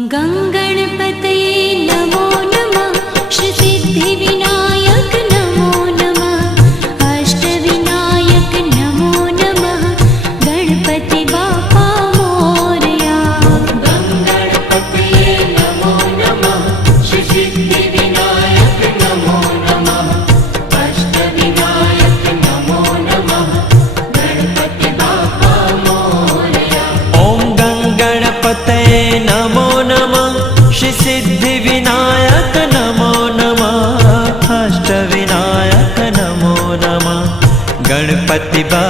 गङ्गणपतये नमो नमः। श्रीसिद्धिविनायक नमो नमः। अष्टविनायक नमो नमः। गणपति बाप्पा मोरया। गङ्गणपतये नमो नमः। श्रीसिद्धिविनायक नमो नमः। अष्टविनायक नमो नमः। गणपति बाप्पा मोरया। ॐ गङ्गणपतये नमो नमः। श्रीसिद्धिविनायक नमो नमः। अष्टविनायक नमो नमः। गणपति बाप्पा